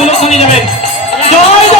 সুন্দর শুনে যাবেন জয়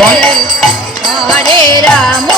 Hare Rama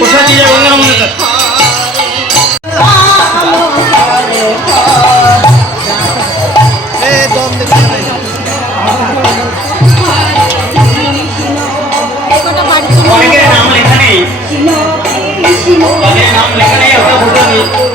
কোথায় নিয়ে যাবে অন্যের মনে অনেকের নাম লেখা নেই। অনেকের নাম লেখা নেই ওটা ভোটার